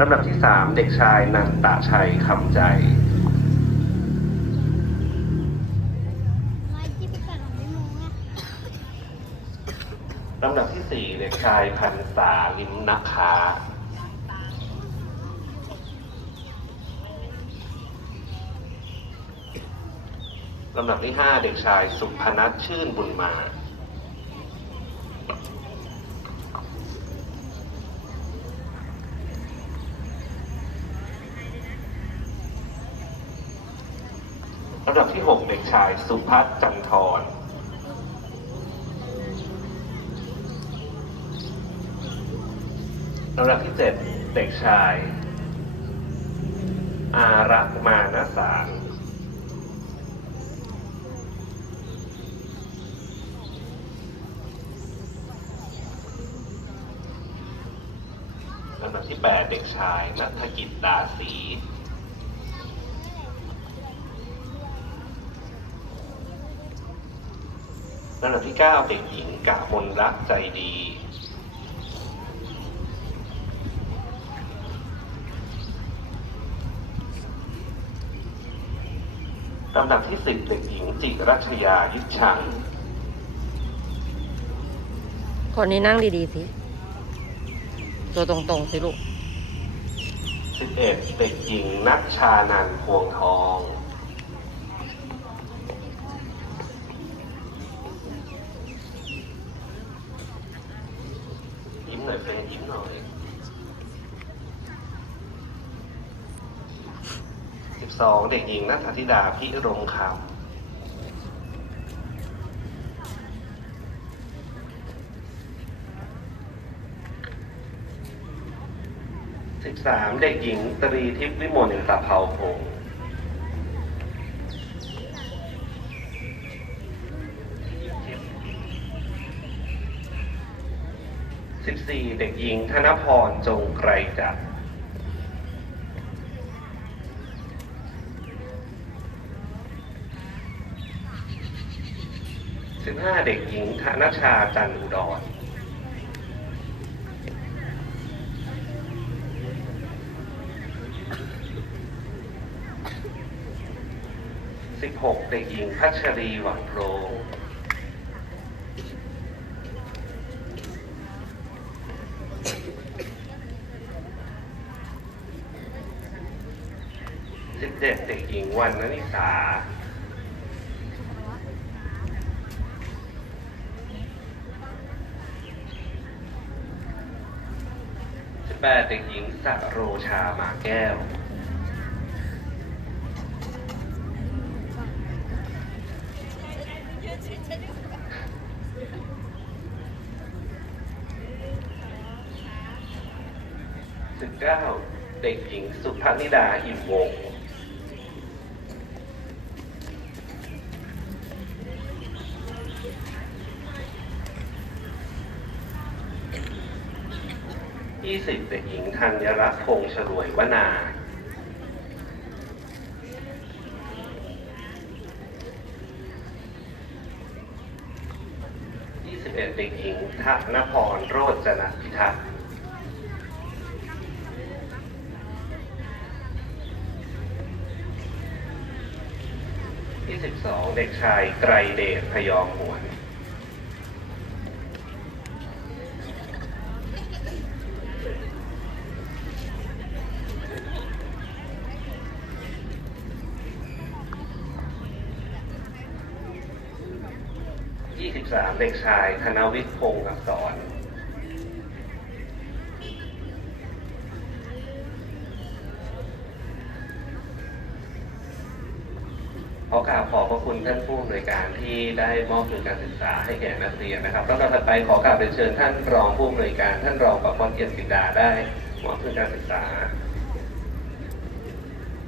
ลำดับที่สามเด็กชายนันตะชัยคำใจ ลำดับที่สี่เด็กชายพันษาลิมนักคาลำดับที่ห้าเด็กชายสุพนัทชื่นบุญมา ลำดับที่หกเด็กชายสุพัฒน์จันทรลำดับที่เจ็ดเด็กชาย อารักมานสารลำดับที่แปดเด็กชายนัฐกิจดาสี ลำดับที่เก้าเด็กหญิงกะมนรักใจดีลำดับที่สิบเด็กหญิงจิรัชยายิชชังคนนี้นั่งดีๆสิ ตัวตรงๆสิลูกสิบเอ็ดเด็กหญิงนัชชานันท์พวงทอง ยิ้มห นิดหน่อยสิบสองเด็กหญิงนัทธิดาพิรมคำสิบสามเด็กหญิงตรีทิพย์วิมลตะเภาพงศ์ สิบสี่เด็กหญิงธนพรจงไกรจักรสิบห้าเด็กหญิงธนชาจันอุดรสิบหกเด็กหญิงพัชรีหวังโพรง เจ็ดเด็กหญิงวันนนิสาสิบแปดเด็กหญิงสะโรชาหมาแก้วสิบเก้าเด็กหญิงสุภนิดาอิ่มวงศ์ ยี่สิบเด็กหญิงธัญรัตน์พงษ์ฉลวยวนายี่สิบเอ็ดเด็กหญิงธนพรโรจนพิทักษ์ที่สิบสองเด็กชายไกรเดชพยอมหวน ยี่สิบสามเด็กชายธนวิทย์พงศ์อักษรขอกราบขอบพระคุณท่านผู้อำนวยการที่ได้มอบทุนการศึกษาให้แก่นักเรียนนะครับแล้วก็ถัดไปขอกราบเรียนเชิญท่านรองผู้อำนวยการ ท่านรองประพรเกียรติกินดาได้มอบทุนการศึกษา